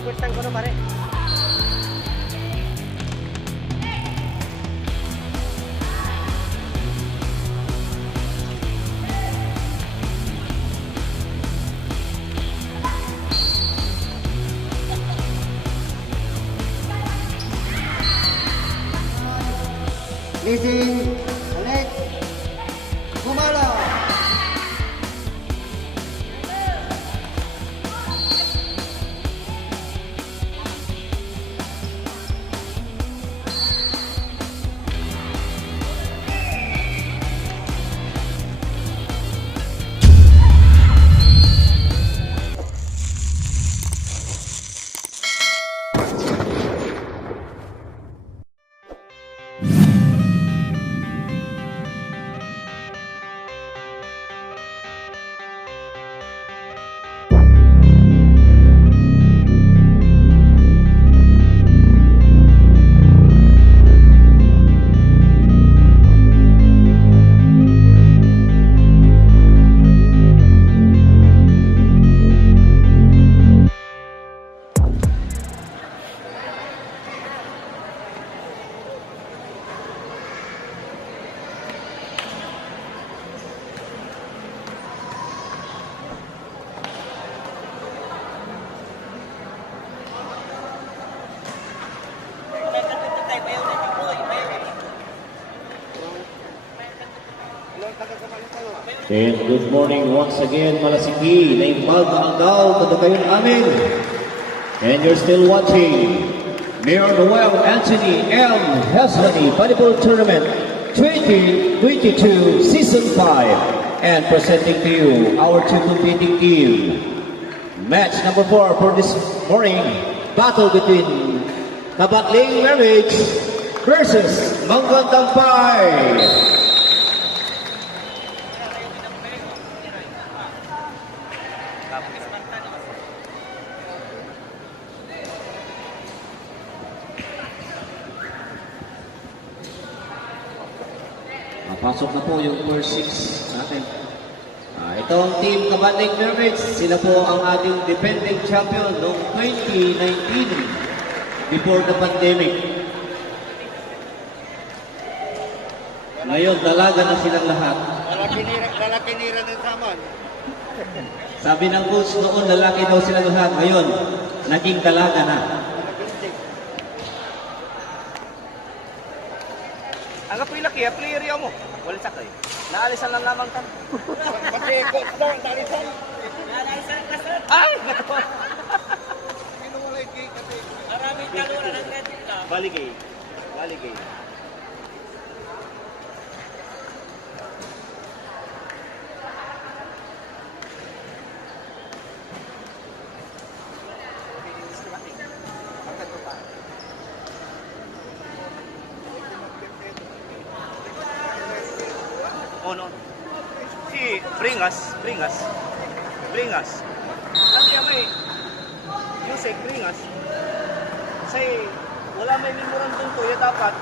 requestan ko no pare. Leasing, balik, Gumala. And good morning once again, Malasiki. Naimbag ang daw kadagayon amin. And you're still watching Mayor Noel Anthony M. Hesley Volleyball Tournament 2022 Season 5. And presenting to you our two competing team. Match number 4 for this morning. Battle between Kabatling Marriage versus Manggan Tampay. Pasok na po yung first 6 natin. Itong team Kabatling Mermaids, sila po ang ating defending champion noong 2019 before the pandemic. Ngayon, dalaga na silang lahat. Lalaki nira ng saman. Sabi ng coach noon, lalaki daw silang lahat. Ngayon, naging dalaga na. Ang kapoy laki, player mo. Walang sakay. Naalisan lang lamang tan. Pati coach daw, naalisan. Naalisan ka sir. Ay! Sino mo lagi kasi? Maraming kalura ng natin ka. Baligay. Baligay. Oh no. Si Bringas. Ang kaya may Yusek Bringas. Say wala may memorandum to ya dapat.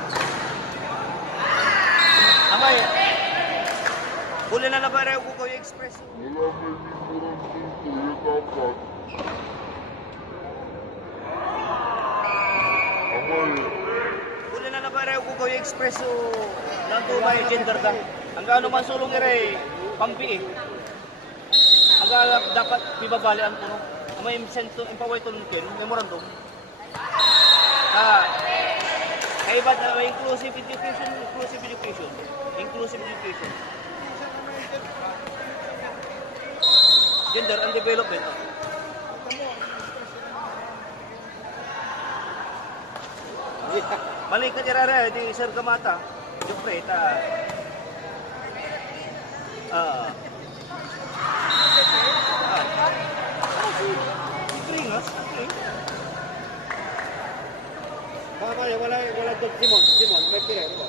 Amay. Huli na nabara ko yung express. Wala may memorandum to ya dapat. Amay. Huli na nabara ko yung express lang to may gender da. Ang ano man sulong ire pampi eh. Ang dapat pibabali ang puno. May sento impaway to kin memorandum. Kaya ba na inclusive education. Gender and development. Mali ka dirara di Sir Gamata. Jupre ta. Bringas. Wala dog Simon, may pira mo.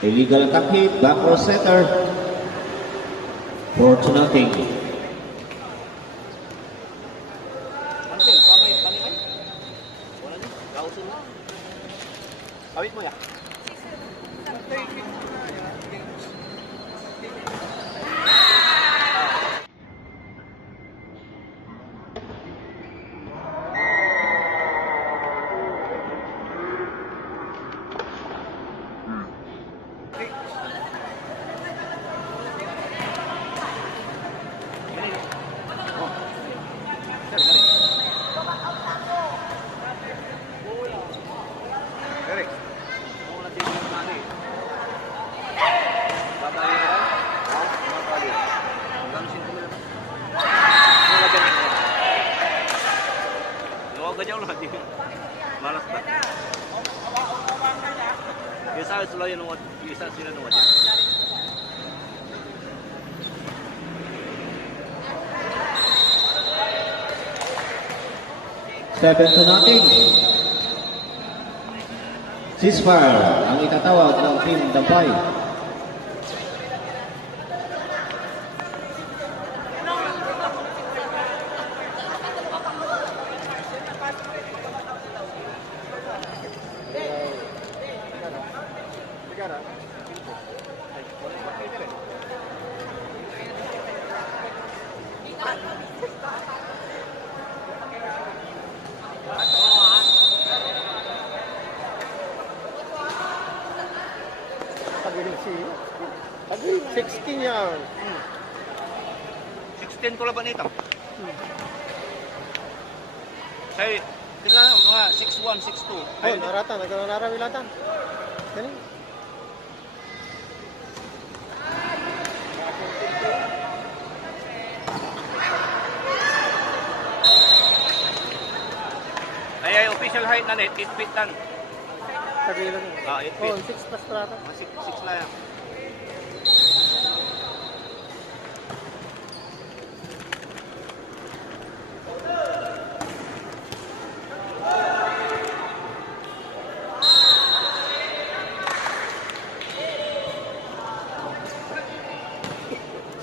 Illegal attack hit, back row setter. 4-0. tatlo yun, yung isa sila nuwad yan. Seven to nothing. Ceasefire ang itatawag ng Team Dampay. Sabi ng si... Sabi, 16 yan. 16 ko laban ito. Say, sila mga 6'1", 6'2". Oh, narata. Nagkaroon Ganun. Ay, official height na net, 8 feet tan. Sabi lang. 8 feet. Oh, 6 plus narata. 6 lang yan.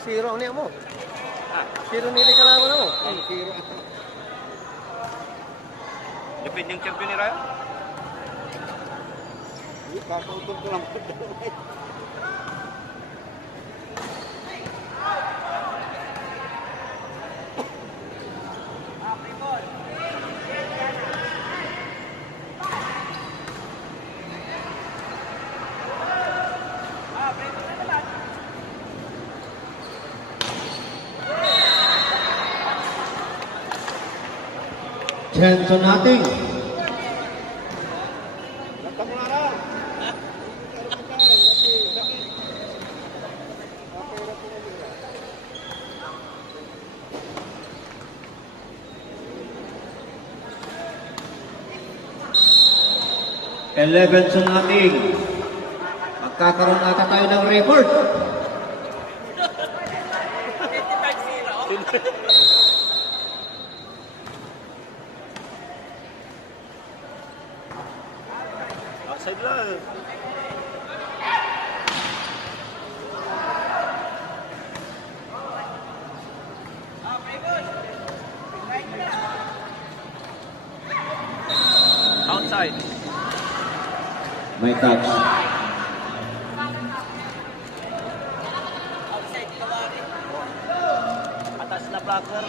Zero ang niya mo. Ah, Zero nili kalaban mo. Zero. defending champion ni Ryan. Kakauntog ko lang. Ten to nothing. Eleven to nothing. Magkakaroon ata tayo ng record. Outside lang. Outside. May touch. Atas na blocker.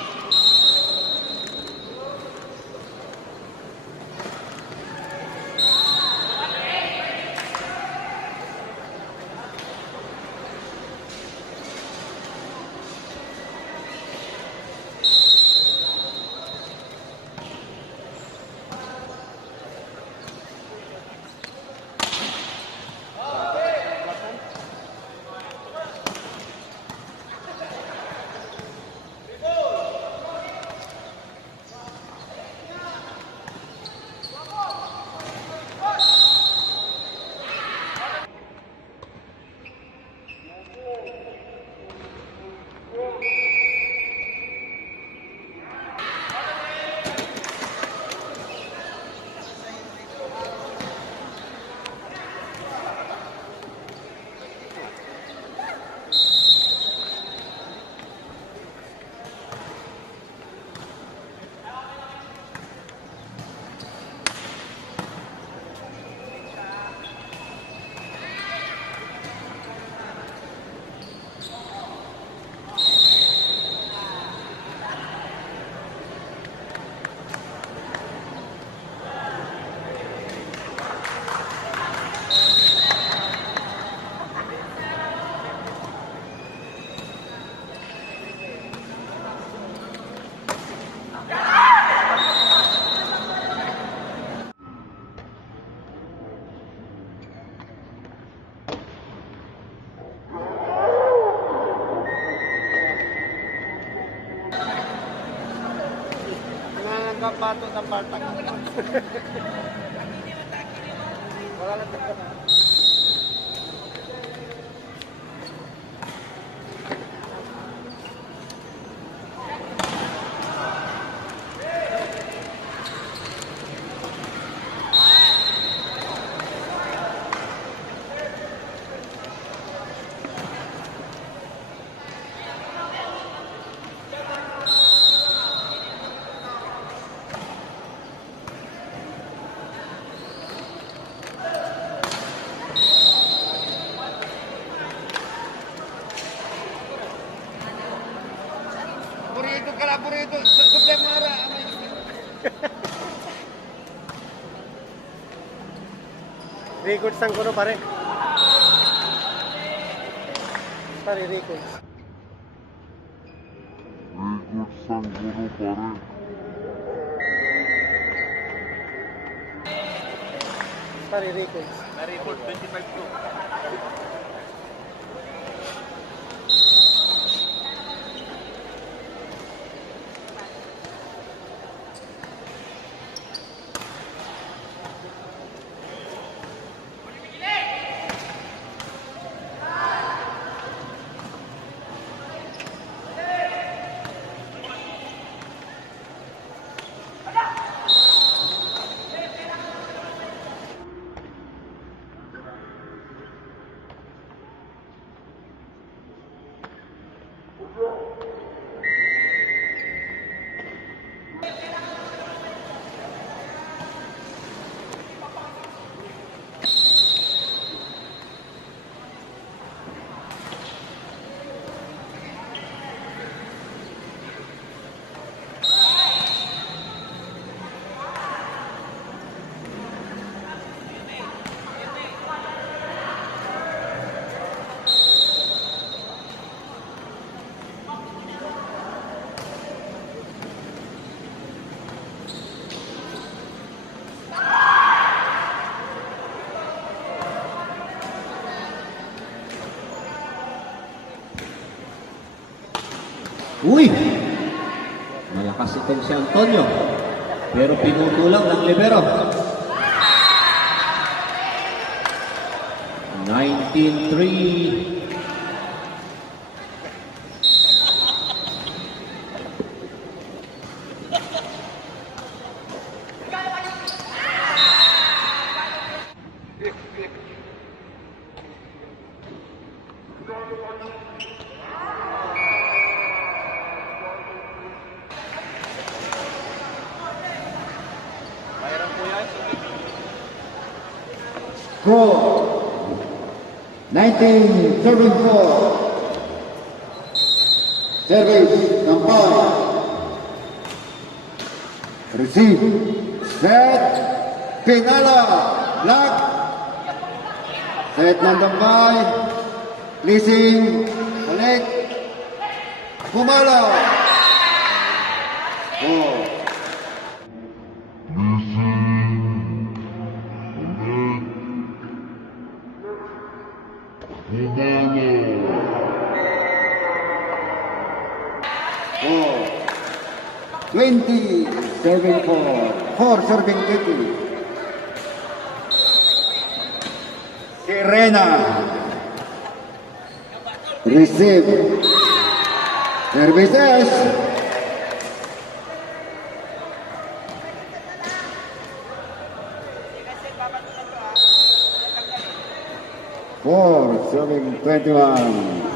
Nanganggabato ng partak. Wala lang. Burrito ka lang, burrito. Sublime mara. Records ang kuno pare. Pare, records. Record sang guru pare. Pare, records. Na-record 25-2. Uy! Malakas itong si Antonio. Pero pinutulang ng libero. 19-3. Mayroon po yan. Score 19-34. Service ng point. Receive. Set. Pinala. Block. Set ng Dambay. Leasing. Balik. Pumala. Oh. Oh. 20 serving for 4 serving 80. Sirena. Receive. Services. For serving 21.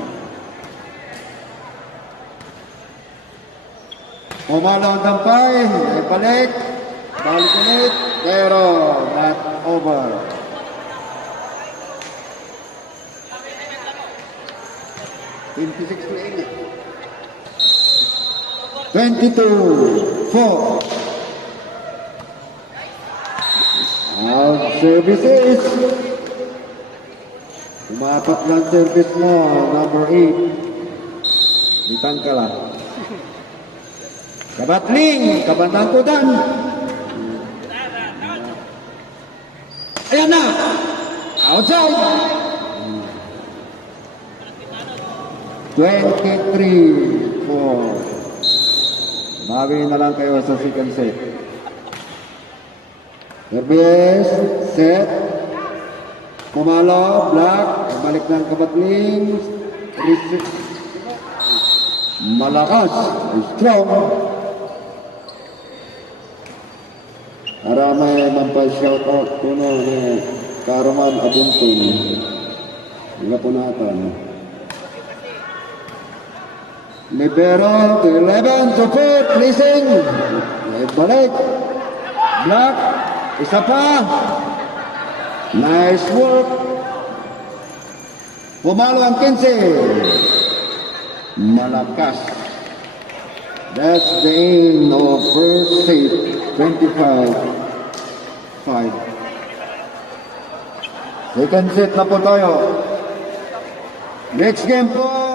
Umalo ang Dampay, balik ulit, pero not over. (26-8) 22-4. Out services. Umapat ng service mo, number 8. Bitang ka lang. Kabatling, kabantangkudan. Ayan na. Outside. 23-4. Bawi na lang kayo sa second set. Service, set. Pumalo, block. Balik ng kabatling. Malakas, strong. Para may mampay-shout out kuno ni Karaman Abuntun. Wala po natin. Libero to 11, support, leasing. Balik. Block. Isa pa. Nice work. Pumalo ang 15. Malakas. That's the end of first set, 25-5. Second set na po tayo. Next game po.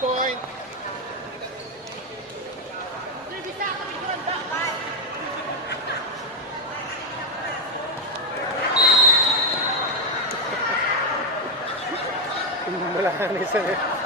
point. Wala ka na isa.